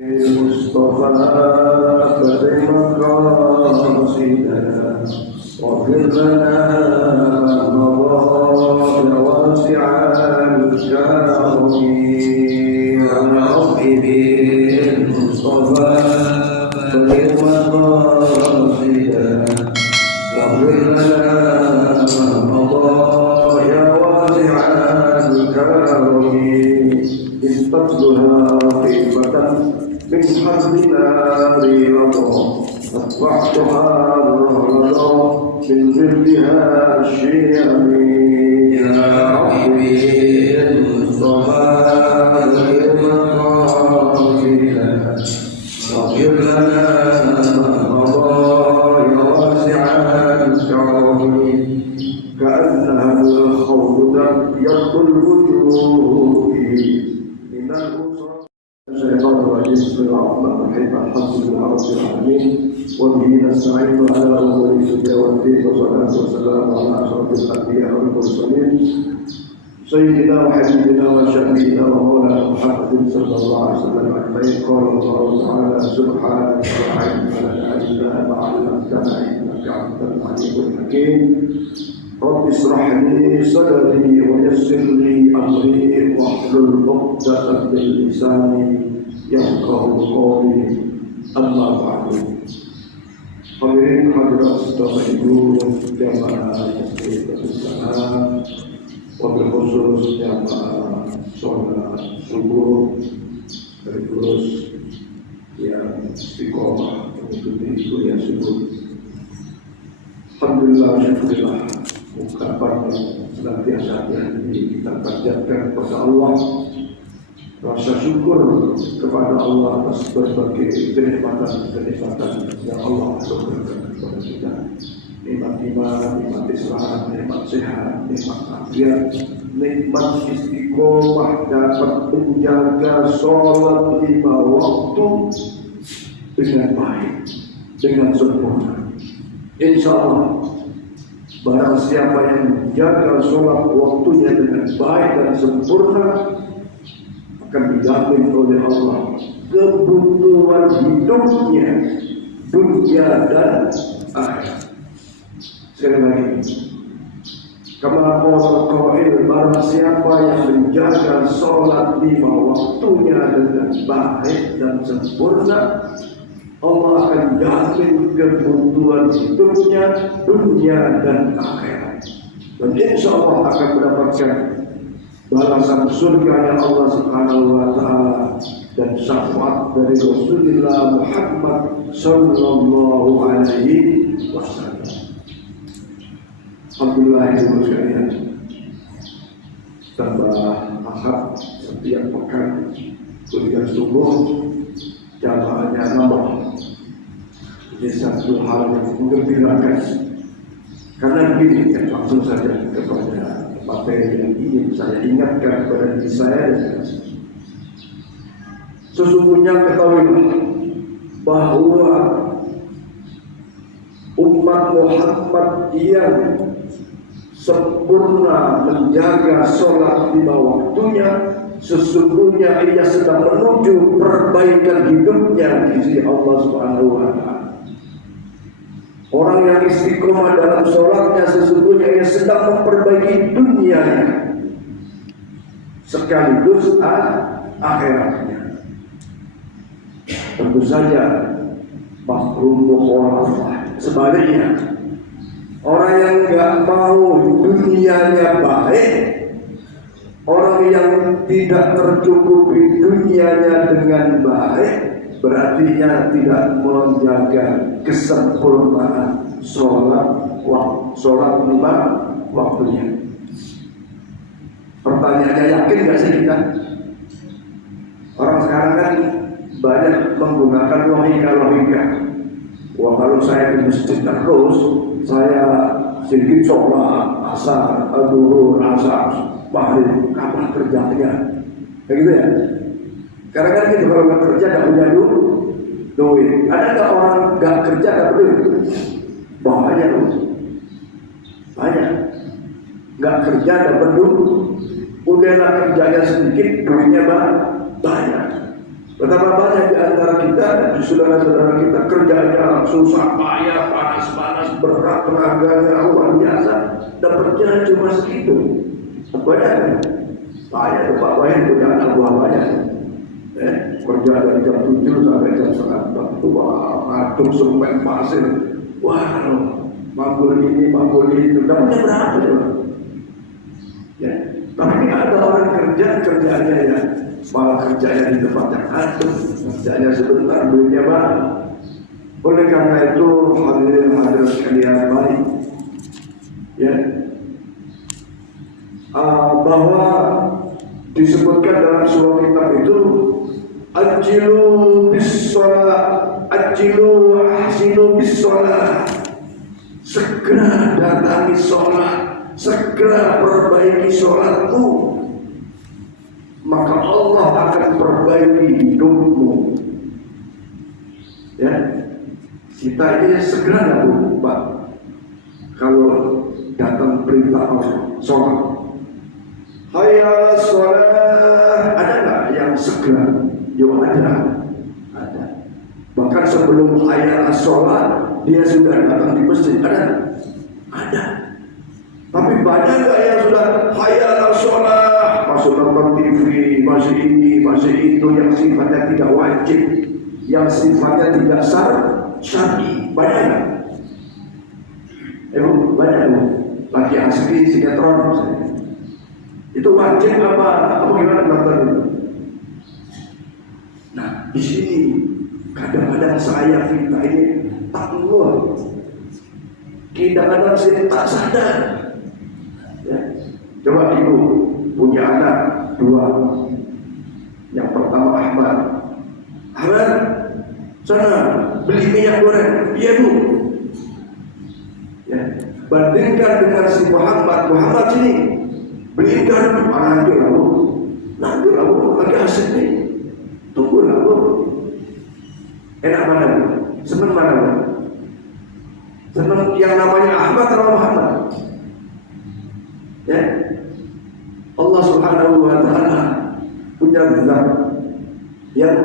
المصطفى بمقاصدنا واغفر لنا مضى واسع الكرم يا رب بالمصطفى بمقاصدنا واغفر لنا مضى واسع الكرم استقبلها خيبة من حسبنا رضا أصبحتها الرضا من ظلها الشيم يا ربي المصطفى المقاصدنا واغفر لنا مضايا واسع الكرم كأنها الخوض يبدو الوجوه من الأسر الشيطان الرجيم بسم الله الرحمن الرحيم الحمد لله رب العالمين وبه نستعين على امور الدنيا والدين والصلاه والسلام على اشرف الانبياء والمرسلين سيدنا وحبيبنا وشفيعنا ومولانا محمد صلى الله عليه وسلم اجمعين قال الله تعالى سبحانك لا علم لنا الا ما علمتنا انك انت العليم الحكيم رب اشرح لي صدري ويسر لي امري واحلل عقدة من لساني يفقهوا قولي اما بعد. Hadirin hadirat Bapak Ibu jamaah masjid Al-Islam, wabil khusus jamaah sholat subuh terus yang istiqomah mengikuti kuliah subuh. Alhamdulillah, syukurillah, ungkapan yang senantiasa kita panjatkan kepada Allah, rasa syukur kepada Allah atas berbagai kenikmatan yang Allah berikan kepada kita. Nikmat iman, nikmat Islam, nikmat sehat, nikmat afiat, nikmat istiqomah dapat menjaga sholat 5 waktu dengan baik, dengan sempurna. Insya Allah, barang siapa yang menjaga sholat waktunya dengan baik dan sempurna akan dijamin oleh Allah kebutuhan hidupnya dunia dan akhirat. Sekali lagi, kama qala qail, barang siapa yang menjaga sholat 5 waktunya dengan baik dan sempurna, Allah akan jamin kebutuhan hidupnya dunia dan akhirat, dan insya Allah akan mendapatkan balasan surganya Allah Subhanahu wa Ta'ala dan syafaat dari Rasulullah Muhammad Sallallahu Alaihi Wasallam. Alhamdulillah ibu sekalian, tambah ahad setiap pekan kuliah subuh jamaahnya nambah. Ini satu hal yang menggembirakan, karena begini ya, langsung saja kepada materi yang ingin saya ingatkan kepada diri saya dan sesungguhnya ketahuilah bahwa umat Muhammad yang sempurna menjaga sholat 5 waktunya, sesungguhnya ia sedang menuju perbaikan hidupnya di sisi Allah Subhanahu wa Ta'ala. Orang yang istiqomah dalam sholatnya sesungguhnya ia sedang memperbaiki dunianya sekaligus akhiratnya. Tentu saja makhluk mukhalafah. Sebaliknya, orang yang enggak mau dunianya baik, orang yang tidak tercukupi dunianya dengan baik, berarti dia tidak menjaga kesempurnaan sholat 5 waktunya. Pertanyaannya, yakin gak sih kita? Orang sekarang kan banyak menggunakan logika. Wah, kalau saya di masjid terus, saya sedikit sholat asar, zuhur, asar, maghrib, kapan kerjanya? Kayak gitu ya. Karena kan gitu, kalau nggak kerja nggak punya duit. Ada nggak orang nggak kerja nggak duit? Banyak loh, banyak. Nggak kerja nggak duit. Udahlah kerjanya sedikit, duitnya banyak. Betapa banyak di antara kita, di saudara-saudara kita kerjanya susah, payah, panas-panas, berat, tenaganya luar biasa, dapatnya cuma segitu. Banyak saya Pak Wayan punya anak buah banyak. Kerja dari jam 7 sampai jam 9. Wah, ngaduk semen pasir. Wah, manggul ini, manggul itu. Dapatnya berapa coba? Ya, tapi ada orang kerjanya ya, malah kerjanya di tempat yang atur, kerjanya sebentar, duitnya banyak. Oleh karena itu, hadirin sekalian, mari ya, bahwa disebutkan dalam surah kitab itu ajilu bis shalah, ajilu wa ahsinu bis shalah, segera datangi sholat, segera perbaiki sholatmu, maka Allah akan perbaiki hidupmu. Ya, kita ini segera Bu, Pak, kalau datang perintah Allah sholat, hayya sholat, ada nggak yang segera? Ya ada. Bahkan sebelum hayya sholat, dia sudah datang di masjid, ada. Tapi banyak nggak yang sudah hayya sholat, masuk nonton TV, masih ini, masih itu, yang sifatnya tidak wajib, yang sifatnya tidak syar'i, banyak nggak? Banyak Bu. Lagi asli sinetron itu wajib apa gimana nonton itu? Nah, di sini kadang-kadang saya kita ini tak ngeh, kadang-kadang saya tak sadar. Ya. Coba ibu punya anak 2, yang pertama Ahmad, sana beli minyak goreng, iya Bu. Ya. Bandingkan dengan si Muhammad sini, belikan nanti lalu lagi asik nih, tunggu lalu. Enak mana Bu? Senang mana Bu? Senang yang namanya Ahmad atau Muhammad? Ya, Allah Subhanahu wa Ta'ala punya zat yang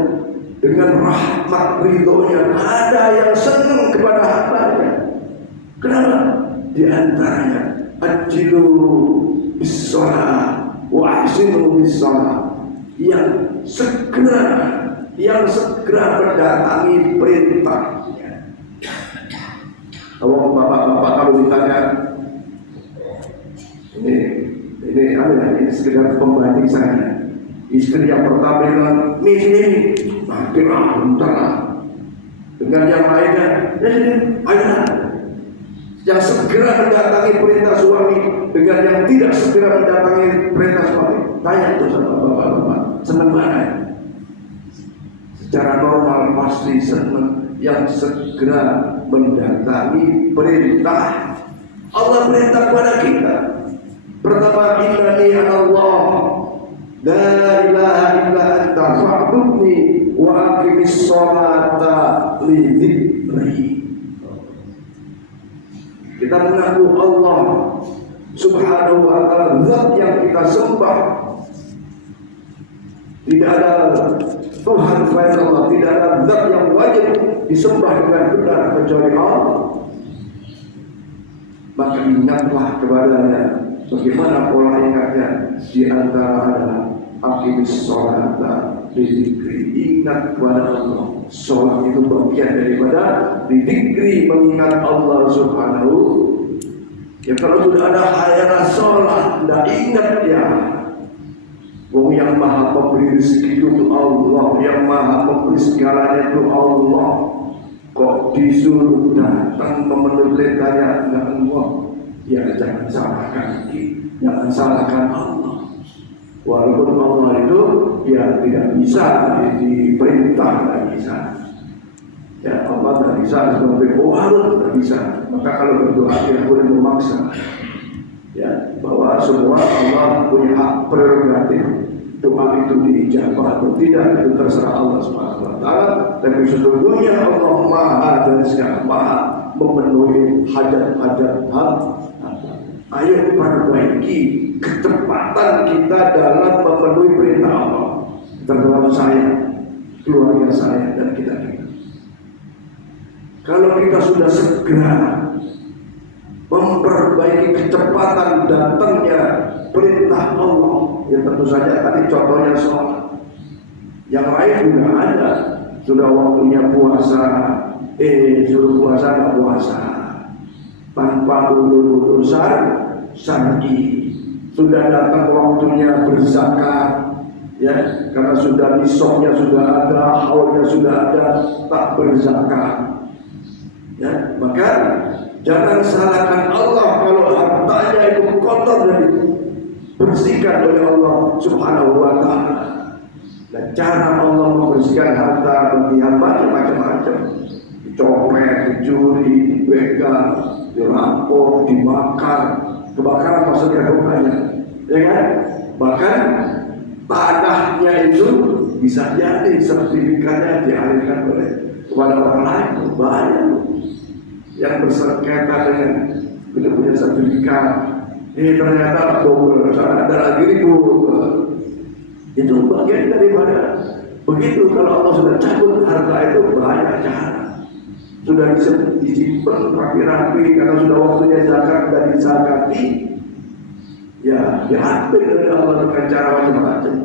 dengan rahmat ridhonya ada yang senang kepada hambanya. Kenapa? Di antaranya ajilu bis shalah wa ahsinu bis shalah, yang segera mendatangi perintahnya. Kalau bapak-bapak kalau ditanya ini sekedar pembanding saya. Istri yang pertama bilang, ini, bentar. Dengan yang lainnya, ayo. Yang segera mendatangi perintah suami dengan yang tidak segera mendatangi perintah suami. Tanya itu sama bapak-bapak, senang mana? Secara normal pasti senang yang segera mendatangi perintah. Allah perintah kepada kita. Pertama, innani Allah, la ilaha illa anta fa'budni wa aqimis sholata li dzikri. Kita mengaku Allah Subhanahu wa Ta'ala zat yang kita sembah. Tidak ada Tuhan selain Allah, tidak ada zat yang wajib disembah dengan benar kecuali Allah. Maka ingatlah kepadanya. Bagaimana pola ingatnya? Di antara adalah aqimis sholata li dzikri, ingat kepada Allah. Sholat itu bagian daripada dzikri, mengingat Allah Subhanahu. Ya kalau sudah ada hayya sholat, tidak ingat ya. Wong yang maha pemberi rezeki itu Allah, yang maha memberi segalanya itu Allah. Kok disuruh datang memenuhi perintahnya dengan Allah? Ya jangan salahkan jangan salahkan Allah. Walaupun Allah itu ya tidak bisa diperintah, tidak bisa. Ya Allah tidak bisa seperti harus tidak bisa. Maka kalau berdoa tidak boleh memaksa. Ya bahwa semua Allah punya hak prerogatif. Doa itu diijabah atau tidak itu terserah Allah Subhanahu wa Ta'ala. Tapi sesungguhnya Allah Maha dan segala Maha memenuhi hajat-hajat hamba. Ayo perbaiki kecepatan kita dalam memenuhi perintah Allah. Terutama saya, keluarga saya dan kita. Kalau kita sudah segera memperbaiki kecepatan datangnya perintah Allah, ya tentu saja tadi contohnya sholat. Yang lain juga ada, sudah waktunya puasa, suruh puasa nggak puasa, tanpa urusan syar'i. Sudah datang waktunya berzakat, ya, karena sudah nisabnya sudah ada, haulnya sudah ada, tak berzakat. Ya, maka jangan salahkan Allah kalau hartanya itu kotor dan dibersihkan oleh Allah Subhanahu wa Ta'ala. Dan cara Allah membersihkan harta bagi hamba macam-macam, dicopet, dicuri, dibegal, dirampok, dibakar. Kebakaran maksudnya banyak, ya kan? Bahkan tanahnya itu bisa jadi sertifikatnya dialihkan oleh kepada orang lain. Banyak yang bersengketa dengan tidak punya sertifikat. Ini ternyata double, ada lagi ribut. Itu bagian daripada begitu. Kalau Allah sudah cabut harta itu banyak cara. Sudah disimpan rapi-rapi karena sudah waktunya zakat dan dizakati, ya diambil dari Allah dengan cara macam-macam.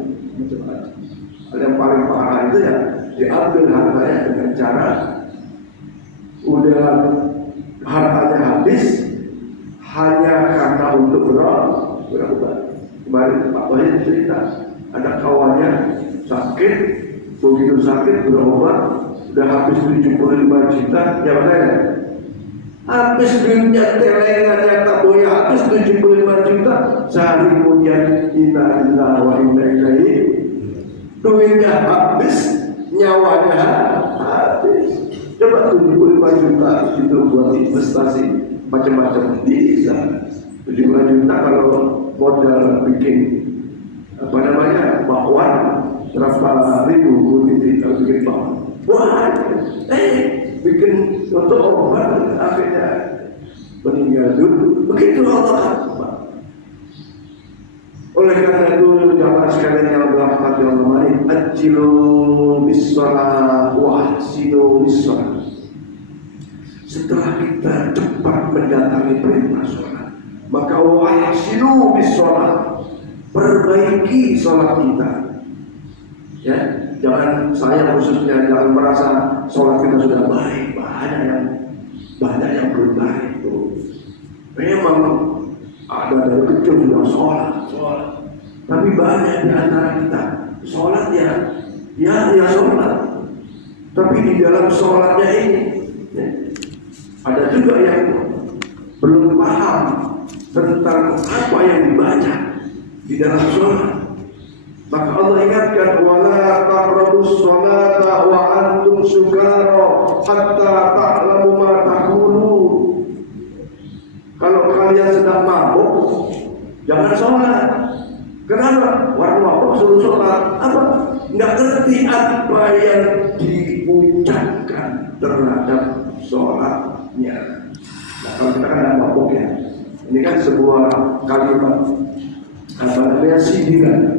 Yang paling parah itu ya diambil hartanya dengan cara udah hartanya habis hanya karena untuk berobat. Kemarin Pak Wahid cerita ada kawannya sakit, begitu sakit berobat. Udah habis 75 juta, ya benar. Habis duitnya telengannya tak boleh habis 75 juta. Sehari kemudian inna lillahi wa inna ilaihi. Duitnya habis, nyawanya habis. Coba 75 juta itu buat investasi macam-macam bisa. 75 juta kalau modal bikin bakwan berapa ribu kalau bikin bakwan. Wah, bikin untuk obat akhirnya meninggal dulu. Begitu Allah. Oleh karena itu jamaah sekalian yang dirahmati Allah, ajilu bis-shalah wa ahsinu bis-shalah. Setelah kita cepat mendatangi perintah sholat, maka wa ahsinu bis-shalah, perbaiki sholat kita. Ya, jangan saya khususnya jangan merasa sholat kita sudah baik, banyak yang belum baik itu. Memang ada dari kecil sudah sholat, tapi banyak di antara kita sholat ya sholat, tapi di dalam sholatnya ini ya, ada juga yang belum paham tentang apa yang dibaca di dalam sholat. Maka Allah ingatkan wala taqrabus sholata wa antum sukara hatta ta'lamu ma taqulun. Kalau kalian sedang mabuk, jangan sholat. Kenapa? Waktu mabuk suruh sholat. Apa? Nggak ngerti apa yang diucapkan terhadap sholatnya. Nah, kalau kita kan mabuk ya, ini kan sebuah kalimat apa namanya sindiran.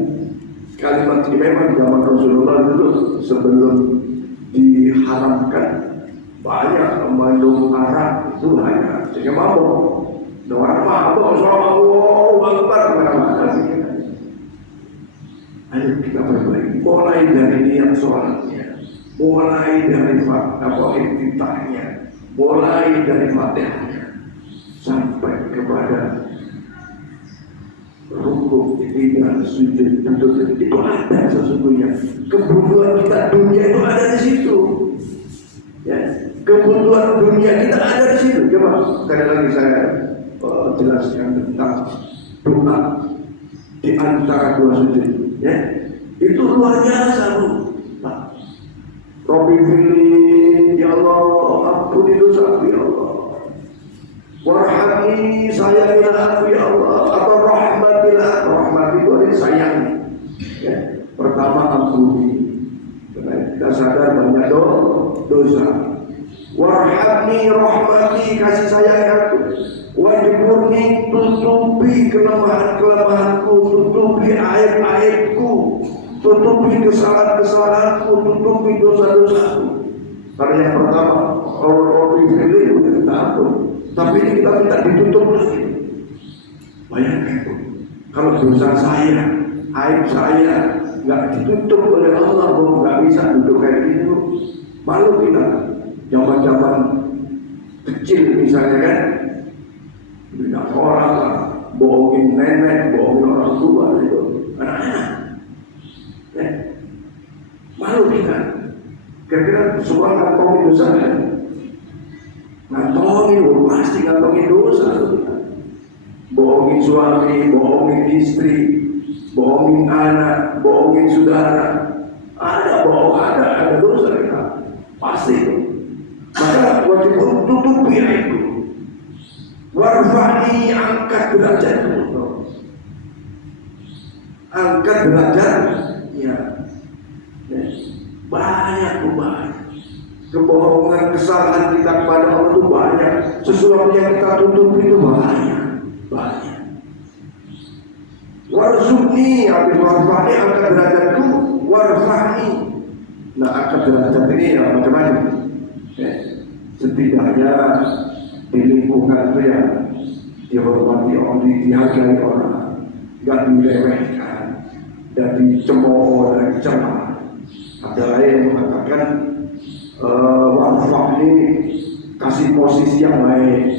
Kalimat ini memang zaman Rasulullah dulu sebelum diharamkan banyak mengandung arak itu banyak sehingga mabuk. Orang mabuk Allahu Akbar mana-mana sih. Ayo kita perbaiki mulai dari niat sholatnya, mulai dari iftitahnya, mulai dari Fatihahnya sampai kepada rukuk, ibadah, sujud, duduk itu ada sesungguhnya. Kebutuhan kita dunia itu ada di situ. Ya, kebutuhan dunia kita ada di situ. Coba sekali lagi saya jelaskan tentang doa di antara dua sujud. Ya, itu luar biasa bu. Rabbi firli, ya Allah, ampuni dosaku ya Allah. Warhamni, sayangilah aku ya Allah. Atau rahmatilah, rahmat itu adalah sayang. Ya, pertama ampuni, karena kita sadar banyak dosa. Warhamni, rahmati, kasih sayang aku. Wajibuni, tutupi kelemahan-kelemahanku, tutupi aib-aibku. tutupi kesalahan-kesalahanku, tutupi dosa-dosaku. Karena yang pertama, Rabbi firli kita ampun. Tapi ini kita minta ditutup lagi. Bayangkan itu, kalau dosa saya, aib saya nggak ditutup oleh Allah, nggak bisa duduk kayak gitu. Malu kita. Zaman-zaman kecil misalnya kan, bilang orang lah, bohongin nenek, bohongin orang tua itu, anak-anak. Malu kita. Kira-kira semua ngantongin dosa kan? Ngantongin, pasti ngantongin dosa. Bohongin suami, bohongin istri, bohongin anak, bohongin saudara. Ada dosa kita. Pasti itu. Maka wajib tutupi itu. Warfani, angkat derajatmu. Angkat derajat, ya. Banyak. Kebohongan, kesalahan kita kepada Allah itu banyak. Sesuatu yang kita tutupi itu banyak. Warzuqni, habis warfani, angkat derajatku. Warfani. Nah, angkat derajat ini ya macam-macam. Setidaknya di lingkungan itu ya dihormati orang, dihargai orang, nggak diremehkan dan dicemooh dan dicela. Ada yang mengatakan warfak ini kasih posisi yang baik,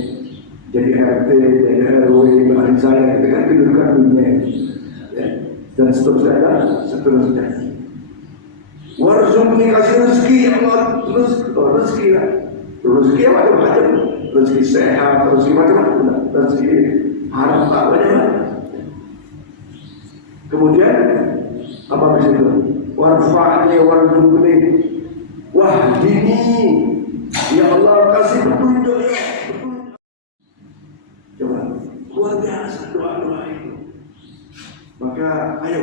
jadi RT, jadi RW, hari saya itu kan kedudukan dunia ya. Dan seterusnya. Warzuqni, kasih rezeki Allah, terus rezeki lah. Rezeki macam-macam, rezeki sehat, rezeki macam-macam, rezeki harta banyak. Kemudian apa itu? Warfa'ni warzuqni wahdini, ya Allah kasih petunjuk. Coba, luar biasa doa-doa itu. Maka ayo,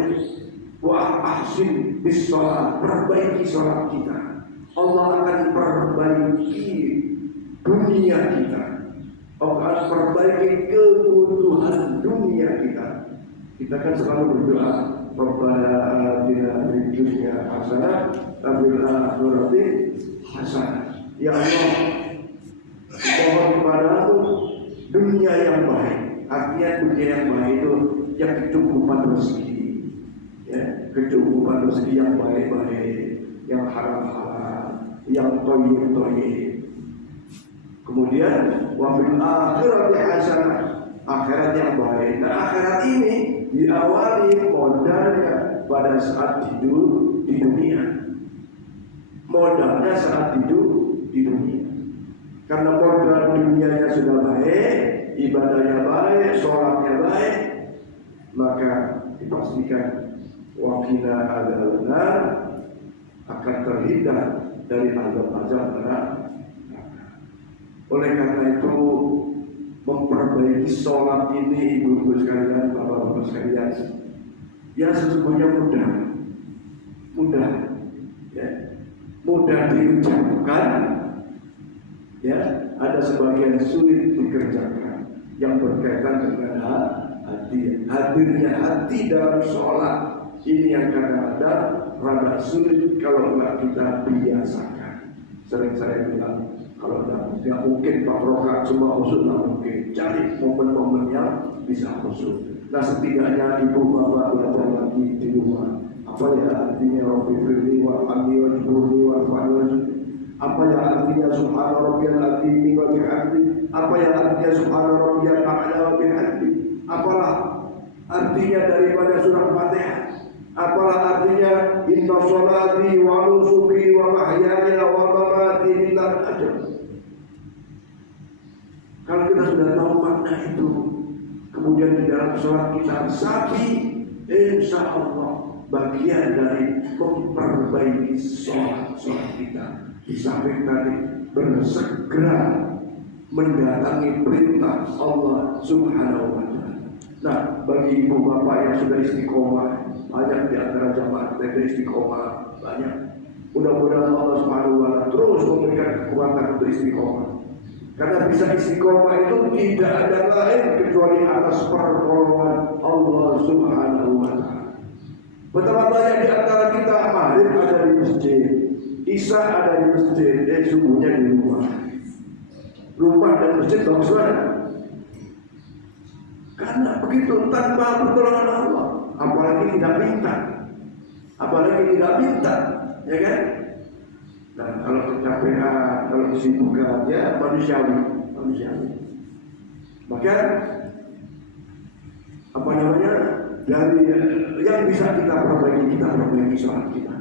wa ahsin bis shalah, perbaiki sholat kita. Allah akan perbaiki dunia kita. Allah akan perbaiki kebutuhan dunia kita. Kita kan selalu berdoa, Rabbana atina fid dunya hasanah wa fil akhirati hasanah. Ya Allah, mohon kepadamu dunia yang baik. Artinya dunia yang baik itu yang kecukupan rezeki, ya, kecukupan rezeki yang baik-baik, yang halal-halal, yang thayyib-thayyib. Kemudian wa fil akhirati hasanah, akhirat yang baik. Nah, akhirat ini diawali modalnya pada saat hidup di dunia. Modalnya saat hidup di dunia. Karena modal dunianya sudah baik, ibadahnya baik, sholatnya baik, maka dipastikan wakina adalah akan terhindar dari azab-azab neraka. Oleh karena itu, memperbaiki sholat ini, ibu-ibu sekalian, bapak-bapak sekalian, ya sesungguhnya mudah, ya, mudah diucapkan, ya, ada sebagian sulit dikerjakan, yang berkaitan dengan hati, hadirnya hati dalam sholat ini yang kadang-kadang rada sulit kalau nggak kita biasakan. Sering saya bilang, kalau tidak mungkin Pak Rokat semua khusyuk, tidak mungkin. Cari momen-momen yang bisa khusyuk. Nah, setidaknya ibu bapak belajar lagi di rumah. Apa ya artinya Rabbi firli warhamni wajburni warfa'ni? Apa ya artinya Subhana Rabbiyal azim wa bihamdi? Apa ya artinya Subhana Rabbiyal a'la wa bihamdi? Apalah artinya daripada surah Fatihah? Apalah artinya inna sholati wa nusuki wa mahyaya wa mamati lillahi ajr? Kalau kita sudah tahu makna itu, kemudian di dalam sholat kita sapi, insya Allah bagian dari memperbaiki sholat kita. Di samping tadi bersegera mendatangi perintah Allah Subhanahu wa Ta'ala. Nah, bagi ibu bapak yang sudah istiqomah, banyak di antara jamaah yang istiqomah, banyak. Mudah-mudahan Allah Subhanahu wa Ta'ala terus memberikan kekuatan untuk istiqomah. Karena bisa istiqomah itu tidak ada lain kecuali atas pertolongan Allah Subhanahu wa Ta'ala. Betapa banyak di antara kita maghrib ada di masjid, isya ada di masjid, subuhnya di rumah. Rumah dan masjid bagus banget. Karena begitu tanpa pertolongan Allah, apalagi tidak minta, ya kan? Dan kalau kecapean, kalau kesibukan, ya manusiawi. Maka dari yang bisa kita perbaiki sholat kita.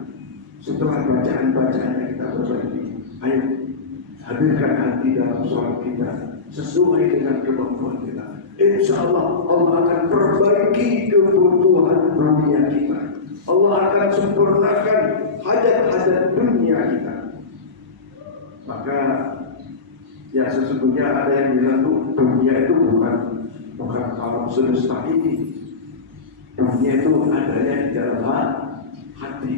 Setelah bacaan-bacaannya kita perbaiki, ayo hadirkan hati dalam sholat kita sesuai dengan kemampuan kita. Insya Allah akan perbaiki kebutuhan dunia kita. Allah akan sempurnakan hajat-hajat dunia kita. Maka ya sesungguhnya ada yang bilang dunia itu bukan alam semesta ini. Dunia itu adanya di dalam hati.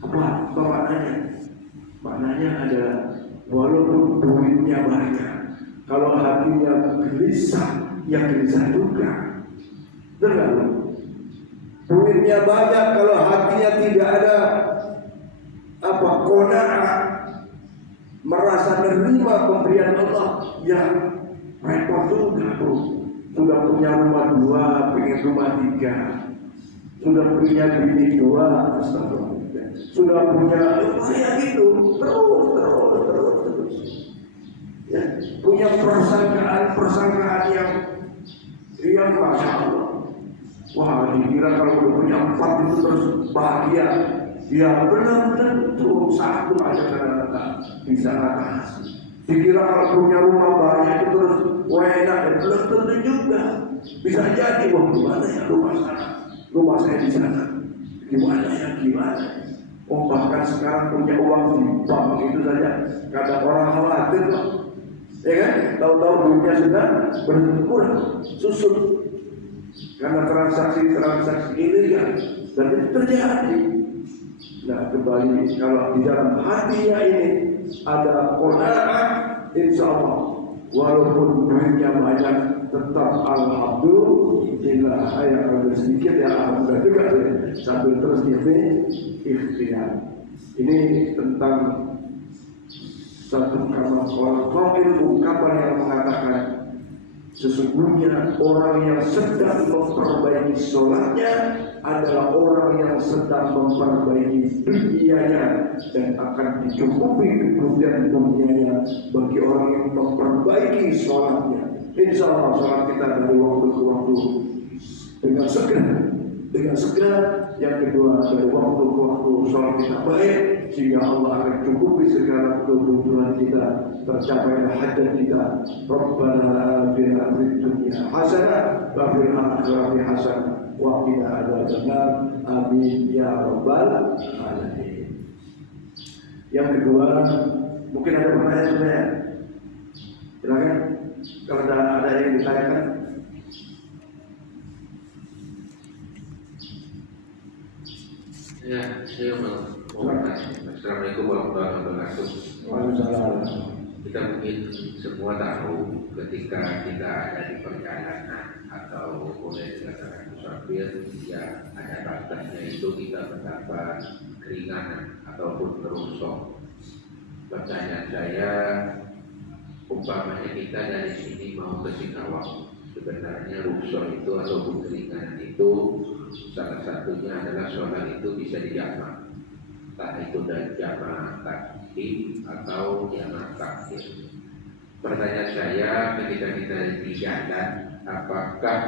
Apa maknanya? Maknanya adalah walaupun duitnya banyak, kalau hatinya gelisah, ya gelisah juga. Benar. Duitnya banyak, kalau hatinya tidak ada qanaah, merasa menerima pemberian Allah, ya repot juga tuh. Sudah punya rumah 2, pengen rumah 3. Sudah punya bini 2, astagfirullah. Sudah punya kayak gitu, terus. Ya, punya persangkaan yang masya Allah. Wah, dikira kalau udah punya 4 itu terus bahagia. Ya belum tentu, 1 aja kadang-kadang bisa ngatasi. Dikira kalau punya rumah banyak itu terus enak, belum tentu juga. Bisa jadi, wah gimana ya rumah saya di sana, gimana. Oh bahkan sekarang punya uang di bank itu saja, kadang orang khawatir Pak. Ya kan? Tahu-tahu duitnya sudah berkurang, susut. Karena transaksi ilegal, dan itu terjadi. Nah kembali, kalau di dalam hatinya ini ada qanaah, insya Allah walaupun duitnya banyak tetap alhamdulillah. Yang ada sedikit ya alhamdulillah juga sambil terus ikhtiar. Ini tentang satu ungkapan yang mengatakan sesungguhnya orang yang sedang memperbaiki sholatnya adalah orang yang sedang memperbaiki dunianya, dan akan dicukupi kebutuhan dunianya bagi orang yang memperbaiki sholatnya. Insya Allah sholat kita dari waktu ke waktu dengan segera. Yang kedua, dari waktu ke waktu sholat kita baik, sehingga Allah akan cukupi segala kebutuhan kita, tercapailah hajat kita. Rabbana atina fid dunya hasanah wa fil akhirati hasanah wa qina adzabannar. Amin ya rabbal alamin. Yang kedua, mungkin ada pertanyaan saya. Silakan kalau ada yang ditanyakan. Ya, saya mau bertanya. Assalamualaikum warahmatullahi wabarakatuh. Waalaikumsalam. Kita mungkin semua tahu ketika kita ada di perjalanan atau boleh dikatakan musafir, ya ada batasnya itu kita mendapat keringanan ataupun kerusak. Pertanyaan saya, umpamanya kita dari sini mau ke Singkawang, sebenarnya rukshoh itu ataupun keringanan itu salah satunya adalah sholat itu bisa dijamak, entah itu dari jamak takdim atau jamak takdir. Pertanyaan saya, ketika kita di jalan, apakah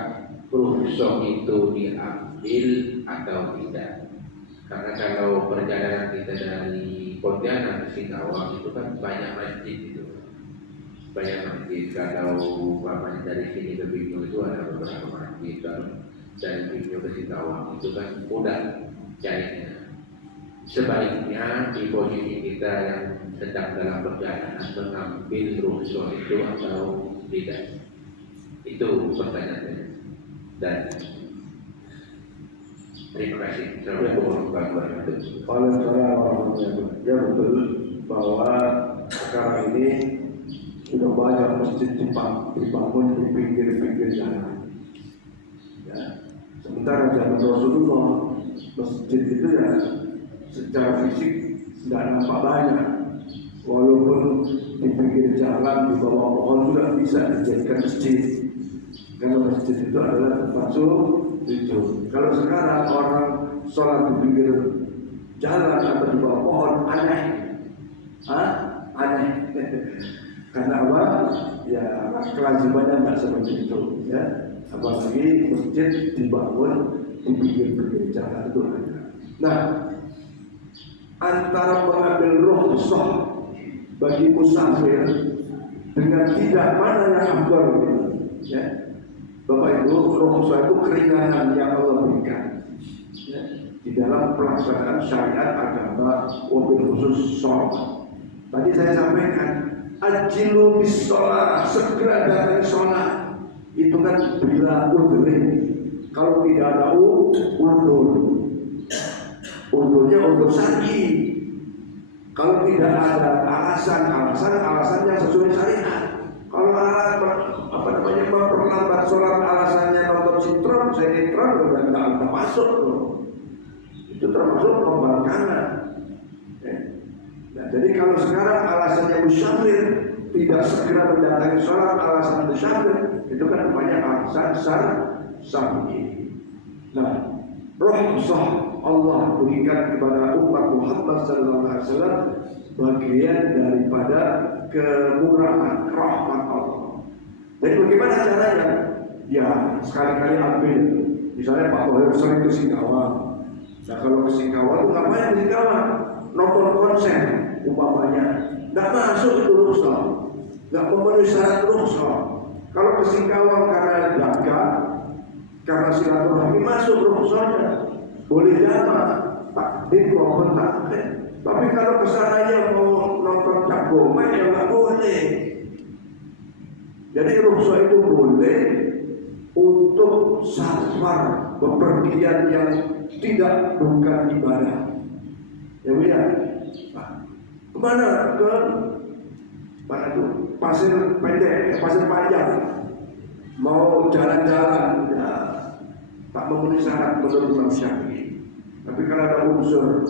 rukshoh itu diambil atau tidak? Karena kalau perjalanan kita dari Pontianak ke Singkawang itu kan banyak masjid itu. Banyak masjid. Kalau umpamanya dari sini ke Binjai itu ada beberapa masjid. Kalau dari Binjai ke Singkawang itu kan mudah carinya. Sebaiknya di posisi kita yang sedang dalam perjalanan mengambil rukshoh itu atau tidak? Itu pertanyaannya. Dan terima kasih. Assalamualaikum warahmatullahi wabarakatuh. Ya betul bahwa sekarang ini sudah banyak masjid dibangun di pinggir-pinggir jalan. Ya. Sementara zaman Rasulullah masjid itu ya secara fisik tidak nampak banyak, walaupun di pinggir jalan di bawah pohon juga bisa dijadikan masjid, karena masjid itu adalah tempat sujud. Kalau sekarang orang sholat di pinggir jalan atau di bawah pohon aneh, aneh. Karena apa? Ya kelazimannya nggak seperti itu, ya. Apalagi masjid dibangun di pinggir jalan itu ada. Nah, antara mengambil rukhsah bagi musafir dengan tidak, mana yang afdal, ya. Bapak Ibu, rukhsah itu keringanan yang Allah berikan, ya, di dalam pelaksanaan syariat agama, wabil khusus sholat. Tadi saya sampaikan, ajilu bis sholat, segera datang sholat. Itu kan bila udhri. Kalau tidak ada udhur, udhurnya udhur syar'i. Kalau tidak ada alasan yang sesuai syariat. Kalau memperlambat sholat alasannya nonton sinetron, udah nggak masuk tuh. Itu termasuk pembangkangan. Nah, jadi kalau sekarang alasannya musyafir tidak segera mendatangi sholat, alasan musyafir itu kan banyak alasan syar'i. Nah, rukhsah Allah berikan kepada umat Muhammad SAW bagian daripada kemurahan rahmat Allah. Jadi bagaimana caranya? Ya sekali-kali ambil. Misalnya Pak Thohir sering ke Singkawang. Nah kalau ke Singkawang itu ngapain ke Singkawang? Nonton konser umpamanya. Nggak masuk itu rukhsah, nggak memenuhi syarat rukhsah. Kalau ke Singkawang karena dagang, karena silaturahmi masuk rukhsahnya, boleh jamaah, takdim maupun takdim. Tapi kalau kesananya mau nonton cap gome ya nggak boleh. Jadi rukhsah itu boleh untuk safar, bepergian yang tidak bukan ibadah. Ya ya. Kemana? Ke mana itu? Pasir pendek, pasir panjang. Mau jalan-jalan, ya, tak memenuhi syarat menurut Imam Syafi'i. Tapi kalau ada unsur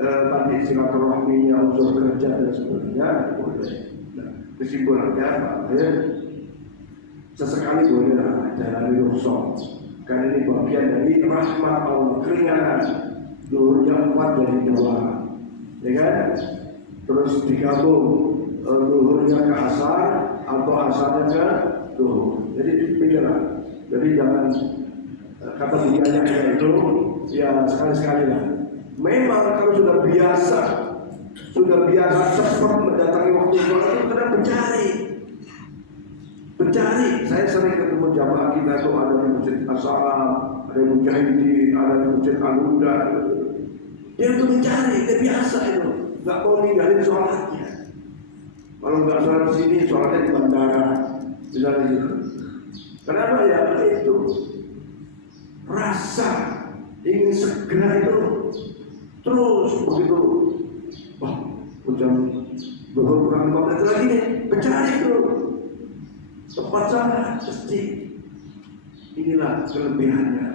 tadi silaturahminya, unsur kerja dan sebagainya, boleh. Nah, kesimpulannya, ya, sesekali boleh jalani rukhsah. Karena ini bagian dari rahmat Allah, keringanan. Duhurnya 4 jadi 2, ya kan? Terus digabung duhurnya ke asar atau asarnya ke duhur. Jadi pikirlah. Jadi jangan kata biayanya kayak itu, ya sekali-sekali lah. Memang kalau sudah biasa cepat mendatangi waktu sholat itu kena mencari. Saya sering ketemu jamaah kita itu ada di Masjid As-Salam, ada di Mujahidin, ada di Masjid Al-Huda. Dia itu mencari, dia biasa itu, nggak mau ninggalin sholatnya. Kalau nggak sholat di sini, sholatnya di bandara, misalnya gitu. Kenapa ya? Itu rasa ingin segera itu terus begitu. Wah, jam 2 kurang 5 menit lagi nih, mencari itu tepat salah pasti. Inilah kelebihannya.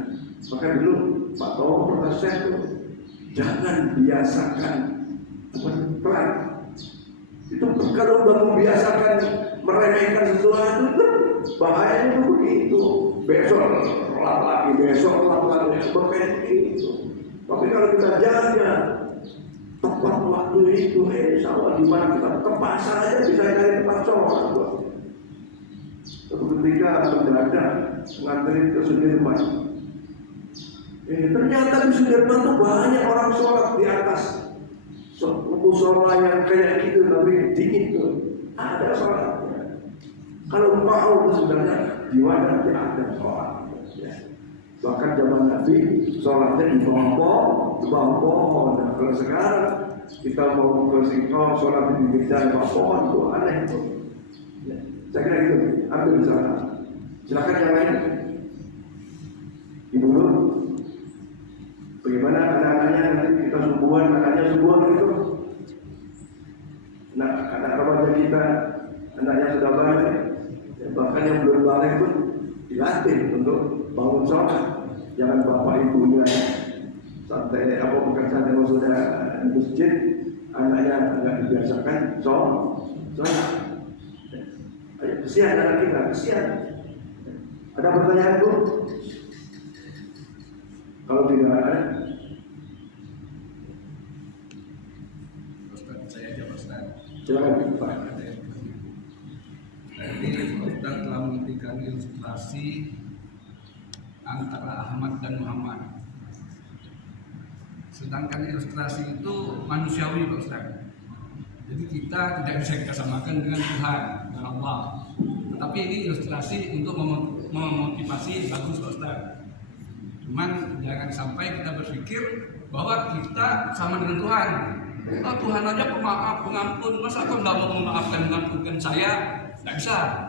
Maka dulu Pak Towo pernah share tuh, jangan biasakan pelan. Itu kalau udah membiasakan meremehkan sesuatu, bahayanya begitu. Besok lagi, begitu. Tapi kalau kita jaga tepat waktu itu, insya Allah di mana kita ke pasar aja bisa cari tempat sholat. Ketika mendadak nganterin ke Sudirman, ternyata di Sudirman tuh banyak orang sholat di atas musola yang kayak gitu, tapi dingin tuh ada sholatnya. Kalau mau sebenarnya di mana ada sholat. Ya. Bahkan zaman Nabi sholatnya di bawah pohon. Nah, kalau sekarang kita mau ke Singkawang sholat di pinggir bawah pohon tuh aneh tuh. Ya. Saya kira gitu. Ambil di sana. Silakan yang lain. Ibu dulu. Bagaimana anak-anaknya nanti kita anaknya subuhan gitu. Nah, anak remaja kita, anaknya sudah balik, ya, bahkan yang belum balik pun dilatih untuk bangun sholat. Jangan bapak ibunya santai apa bukan santai sudah di masjid, anaknya nggak dibiasakan sholat. Ayo, kesian anak kita, kesian. Ada pertanyaan Bu? Kalau tidak ada, Ustaz, saya jawab Ustaz. silakan Pak. Jadi Ustaz telah memberikan ilustrasi antara Ahmad dan Muhammad. Sedangkan ilustrasi itu manusiawi Pak Ustaz. Jadi kita tidak bisa kita samakan dengan Tuhan, dengan Allah. Tetapi ini ilustrasi untuk memotivasi bagus Pak Ustaz. Cuman jangan sampai kita berpikir bahwa kita sama dengan Tuhan. Oh, Tuhan aja pemaaf, pengampun, masa kau tidak mau memaafkan, mengampunkan saya? Tidak bisa.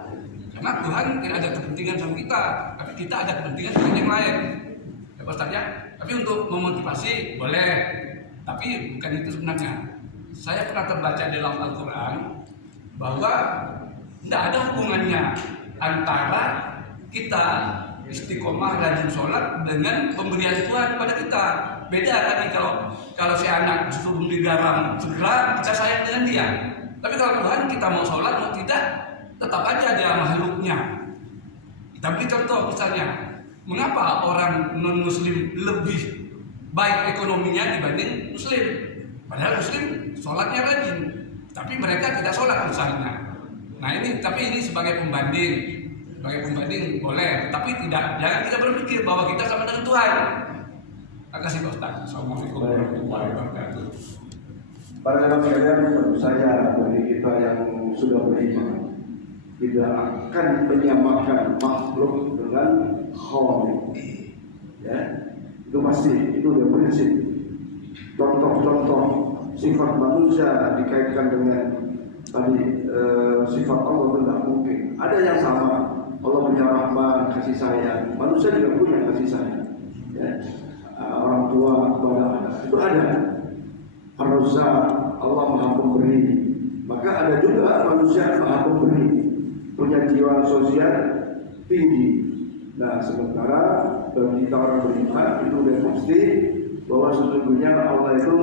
Karena Tuhan tidak ada kepentingan sama kita, tapi kita ada kepentingan dengan yang lain. Ya Pak Ustaz ya? Tapi untuk memotivasi boleh, tapi bukan itu sebenarnya. Saya pernah terbaca dalam Al-Quran bahwa tidak ada hubungannya antara kita istiqomah rajin sholat dengan pemberian Tuhan kepada kita. Beda tadi kalau si anak disuruh beli garam segera kita sayang dengan dia. Tapi kalau Tuhan kita mau sholat mau tidak, tetap aja dia makhluknya. Kita beri contoh misalnya, mengapa orang non muslim lebih baik ekonominya dibanding muslim? Padahal muslim sholatnya rajin, tapi mereka tidak sholat misalnya. Nah tapi ini sebagai pembanding boleh, tapi jangan kita berpikir bahwa kita sama dengan Tuhan. Terima kasih Pak Ustaz. Assalamualaikum warahmatullahi wabarakatuh. Para jemaah sekalian, tentu saja bagi kita yang sudah beriman tidak akan menyamakan makhluk dengan khaliq. Ya, itu pasti, itu udah prinsip. Contoh-contoh sifat manusia dikaitkan dengan tadi sifat Allah itu tidak mungkin. Ada yang sama. Allah punya rahmat, kasih sayang. Manusia juga punya kasih sayang. Ya. Orang tua kepada anak itu ada. Ar-Razzaq, Allah Maha Pemberi. Maka ada juga manusia Maha Pemberi, punya jiwa sosial tinggi. Nah, sementara bagi kita orang beriman itu sudah pasti bahwa sesungguhnya Allah itu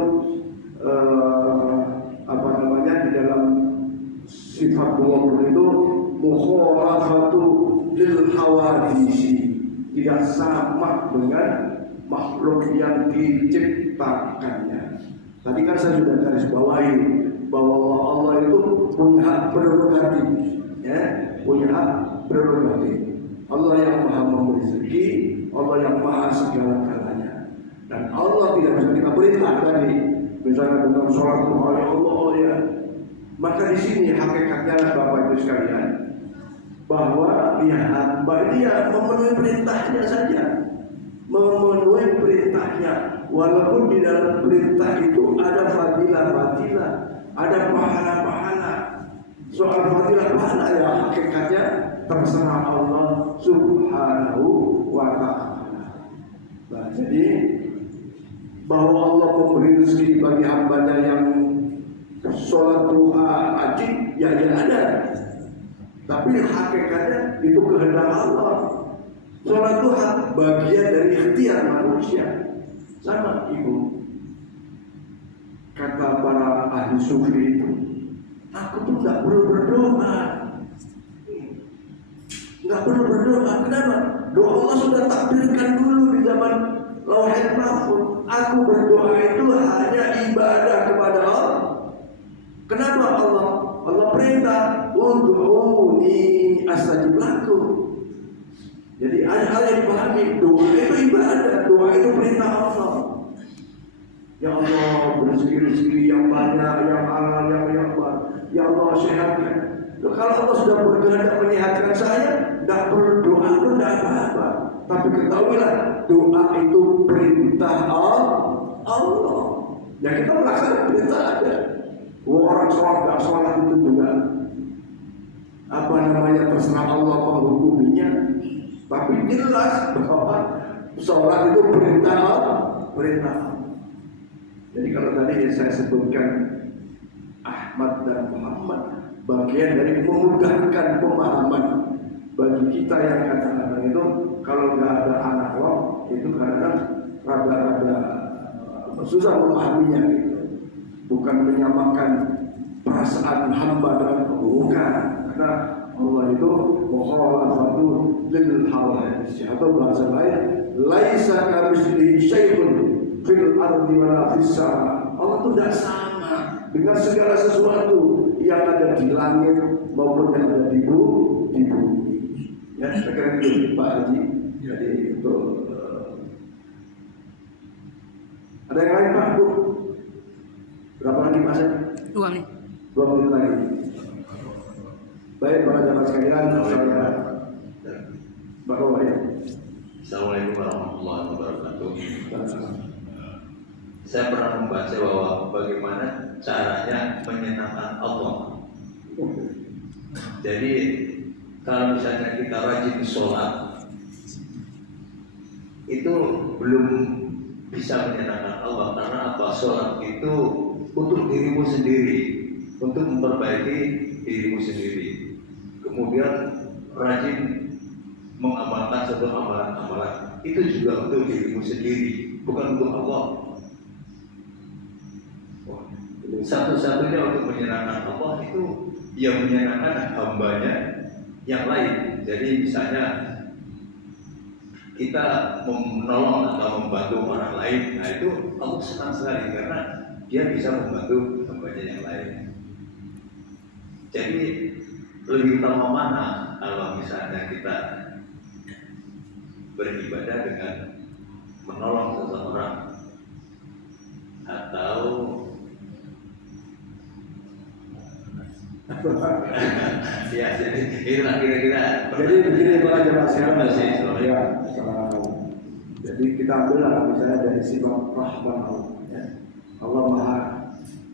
di dalam sifat Allah itu mukhalafatu lil hawadisi, tidak sama dengan makhluk yang diciptakannya. Tadi kan saya sudah garis bawahi bahwa Allah itu punya hak prerogatif, ya, punya hak prerogatif. Allah yang maha memberi rezeki, Allah yang maha segala-galanya. Dan Allah tidak bisa kita perintah tadi, misalnya tentang sholat duha ya Allah ya. Maka di sini hakikatnya Bapak Ibu sekalian, bahwa hamba dia memenuhi perintahnya saja, memenuhi perintahnya, walaupun di dalam perintah itu ada fadilah-fadilah, ada pahala-pahala. Soal fadilah-pahala ya hakikatnya terserah Allah Subhanahu wa Ta'ala. Nah, jadi bahwa Allah memberi rezeki bagi hambanya yang sholat duha wajib ya ada. Tapi hakikatnya itu kehendak Allah. Sholat duha bagian dari ikhtiar manusia. Sama Ibu, kata para ahli sufi itu, aku tuh nggak perlu berdoa. Nggak perlu berdoa. Kenapa? Doa Allah sudah takdirkan dulu di zaman Lauhul Mahfuz. Aku berdoa itu hanya ibadah kepada Allah. Kenapa Allah perintah ud'uni astajib lakum. Jadi ada hal yang dipahami, doa itu ibadah, doa itu perintah Allah. Ya Allah, rezeki yang banyak, yang halal, yang banyak. Ya Allah, sehatkan. Kalau Allah sudah berkehendak menyehatkan saya, tidak perlu doa itu tidak apa-apa. Tapi ketahuilah, doa itu perintah Allah. Ya kita melaksanakan perintah aja. Orang sholat gak sholat itu juga terserah Allah menghukuminya. Tapi jelas bahwa sholat itu perintah Allah. Jadi kalau tadi yang saya sebutkan Ahmad dan Muhammad, bagian dari memudahkan pemahaman bagi kita yang kadang-kadang itu kalau nggak ada anak Allah itu kadang-kadang rada susah memahaminya gitu. Bukan menyamakan perasaan hamba dengan Allah, bukan. Karena Allah itu mukhalafatu lil hawadits, atau bahasa lain laisa kamitslihi syai'un fil ardi wala fis sama. Allah itu tidak sama dengan segala sesuatu yang ada di langit maupun yang ada di bumi. Ya, saya kira itu Pak Haji. Jadi untuk ada yang lain Pak Bu? Berapa lagi Mas? 2 menit. 2 menit lagi. Baik para jamaah sekalian, saya Bapak ya. Assalamualaikum warahmatullahi wabarakatuh. Saya pernah membaca bahwa bagaimana caranya menyenangkan Allah. Jadi kalau misalnya kita rajin sholat, itu belum bisa menyenangkan Allah. Karena apa? Sholat itu untuk dirimu sendiri, untuk memperbaiki dirimu sendiri. Kemudian rajin mengamalkan satu amalan-amalan, itu juga untuk dirimu sendiri, bukan untuk Allah. Satu-satunya untuk menyenangkan Allah itu yang menyenangkan hambanya yang lain. Jadi misalnya kita menolong atau membantu orang lain, nah itu Allah senang sekali karena dia bisa membantu hambanya yang lain. Jadi lebih utama mana kalau misalnya kita beribadah dengan menolong seseorang atau ya, jadi itulah kira-kira. Jadi begini Pak jamaah sekalian. Ya. Jadi kita ambillah misalnya dari sifat rahman Allah. Ya. Allah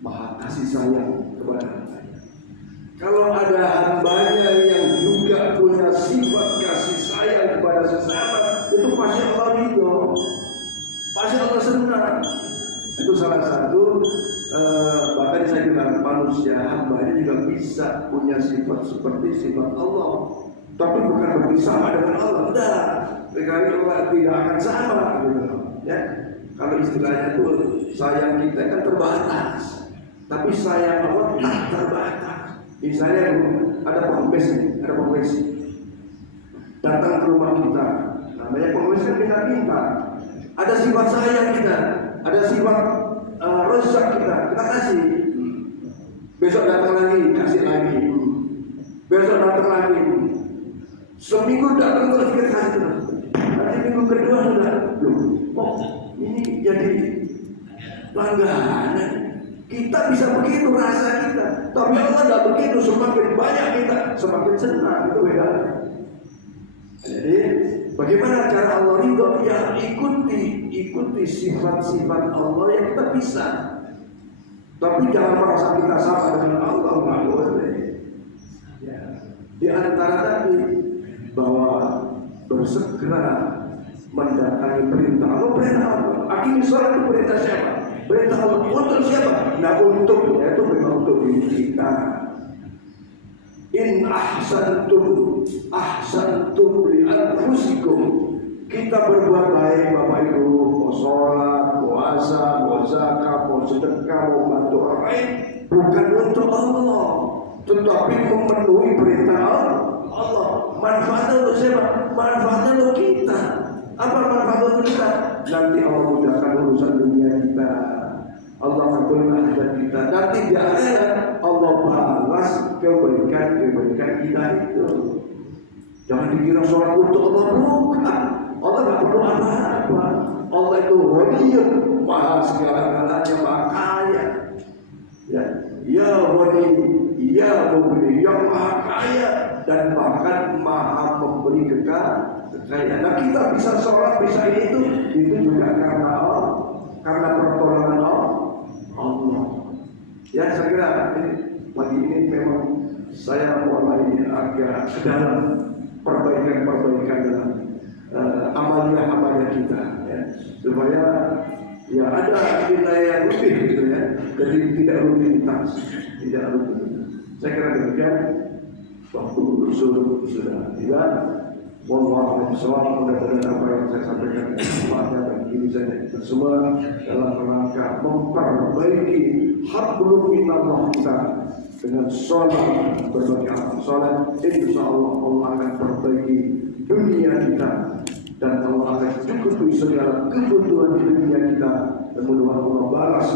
maha kasih sayang kepada hambanya. Kalau ada hambanya yang juga punya sifat kasih sayang kepada sesama, itu pasti Allah ridho, pasti Allah senang. Itu salah satu. Bahkan saya bilang manusia hambanya juga bisa punya sifat seperti sifat Allah, tapi bukan berarti sama dengan Allah. Tidak, karena Allah tidak akan sama. Gitu. Ya, kalau istilahnya itu sayang kita kan terbatas, tapi sayang Allah tak terbatas. Misalnya ada pengemis, datang ke rumah kita, namanya pengemis kan kita, ada sifat sayang kita, ada sifat rozak kita kasih. Besok datang lagi, kasih lagi. Besok datang lagi. Seminggu datang terus kita kasih terus. Nanti minggu kedua sudah, kok ini jadi langganan. Kita bisa begitu rasa kita, tapi Allah tidak begitu. Semakin banyak kita, semakin senang. Itu beda. Jadi bagaimana cara Allah ridho? Ya ikuti sifat-sifat Allah yang kita bisa. Tapi jangan merasa kita sama dengan Allah, nggak boleh. Ya. Di antara tadi bahwa bersegera mendatangi perintah Allah. Perintah Allah. Akhirnya sholat itu perintah siapa? Perintah Allah. Untuk siapa? Nah untuknya itu memang untuk diri kita. In ahsantum li anfusikum. Kita berbuat baik Bapak Ibu, mau sholat, puasa, mau zakat, mau sedekah, mau bantu orang lain, bukan untuk Allah, tetapi memenuhi perintah Allah. Manfaatnya untuk siapa? Manfaatnya untuk kita. Apa manfaat untuk kita? Nanti Allah mudahkan urusan dunia kita, Allah kabulkan hajat kita. Nanti di akhirat Allah balas kebaikan kita itu. Jangan dikira sholat untuk Allah, bukan. Allah tidak perlu apa-apa. Allah itu Ghaniyun, maha segala-galanya, maha kaya. Ya Ghani, ya Mughni, yang maha kaya dan bahkan maha memberi kekayaan. Nah kita bisa sholat, bisa itu juga karena Allah, karena pertolongan Allah. Ya saya kira pagi ini memang saya mulai agak ke dalam perbaikan dalam amalia kita, ya, supaya ya ada nilai yang lebih gitu ya, jadi tidak rutinitas. Saya kira demikian. Waktu sudah tiba. Wallahu a'lam bishawab. Mudah-mudahan apa yang saya sampaikan bermanfaat. diri saya kita semua dalam rangka memperbaiki hablum minallah kita dengan sholat, berbagai amal sholat. Insya Allah Allah akan perbaiki dunia kita dan Allah akan cukupi segala kebutuhan di dunia kita, dan mudah-mudahan Allah balas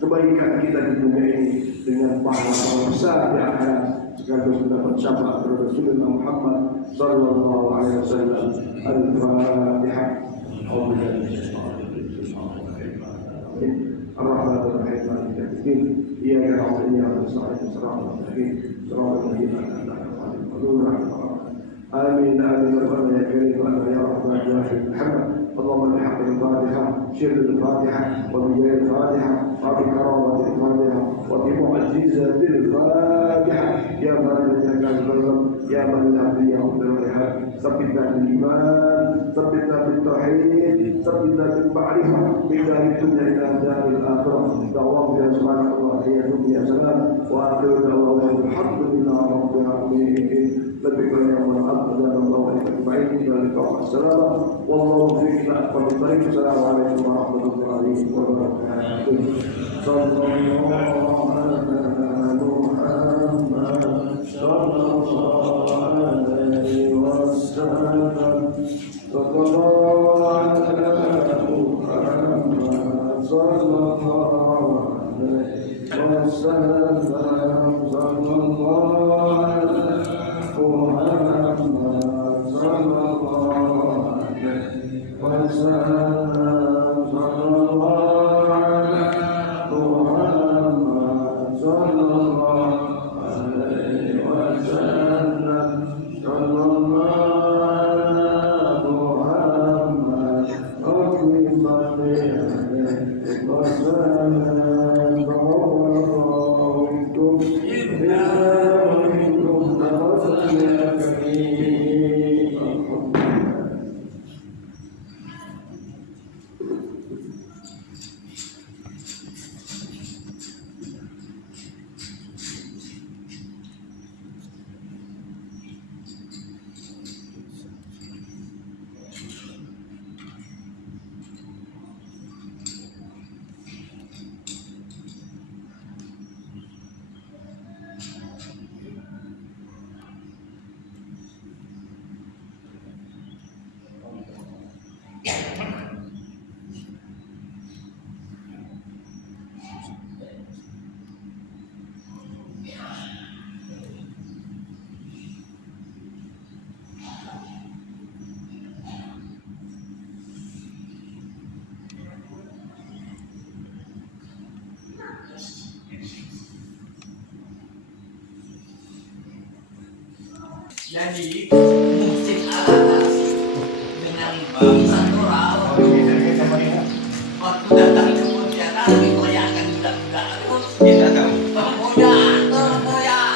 kebaikan kita di dunia ini dengan pahala besar di akhirat. Sekaligus mendapat syafaat Rasulullah Muhammad sallallahu alaihi wasallam. Al-Fatihah. Ar-Rahmanir-Rahim. Maliki yaumiddin. Iyyaka na'budu wa iyyaka nasta'in. Shiratal mustaqim. Shiratal ladzina an'amta 'alaihim. آمين آمين ربنا يا كريم وأنا يا رحمن يا رحيم محمد. اللهم بحق الفاتحة شر الفاتحة وبجاه الفاتحة وبكرامة الفاتحة وبمعجزة الفاتحة يا من لك البر يا من لا يغفر لها. ثبتنا بالإيمان، ثبتنا بالتوحيد، ثبتنا بالمعرفة من دار الدنيا إلى دار الآخرة. دعواهم يا سبحانك الله يا رب يا سلام. وآخر دعواهم الحمد لله رب العالمين. لبيك يا من أبدا الله أجمعين. إلى اللقاء والسلامة والله فينا أكبر الطريق. السلام عليكم ورحمة الله وبركاته. صلى الله على محمد صلى الله عليه وسلم. صلى الله على محمد صلى الله عليه وسلم. صلى الله على محمد صلى الله عليه وسلم. صلى الله على محمد صلى الله عليه وسلم. صلى الله على محمد Jadi musik alas dengan bangsa Toral waktu datang ke Pontianak digoyangkan budak-budak terus kita tahu tergoyang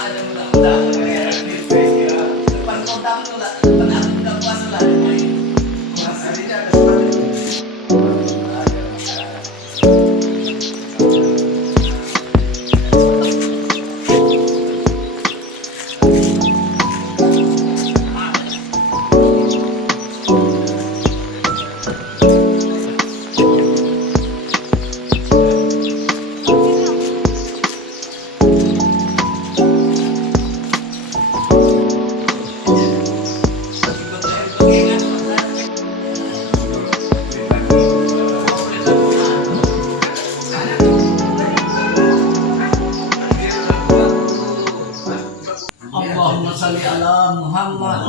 ada budak-budak depan kodam tuh lah tengah budak puasa lah masa ini ada Allahumma salli ala Muhammad.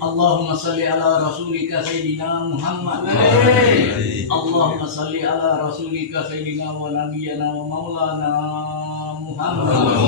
Allahumma salli ala rasulika sayyidina Muhammad. Allahumma salli ala rasulika sayyidina wa nabiyyana wa maulana Muhammad.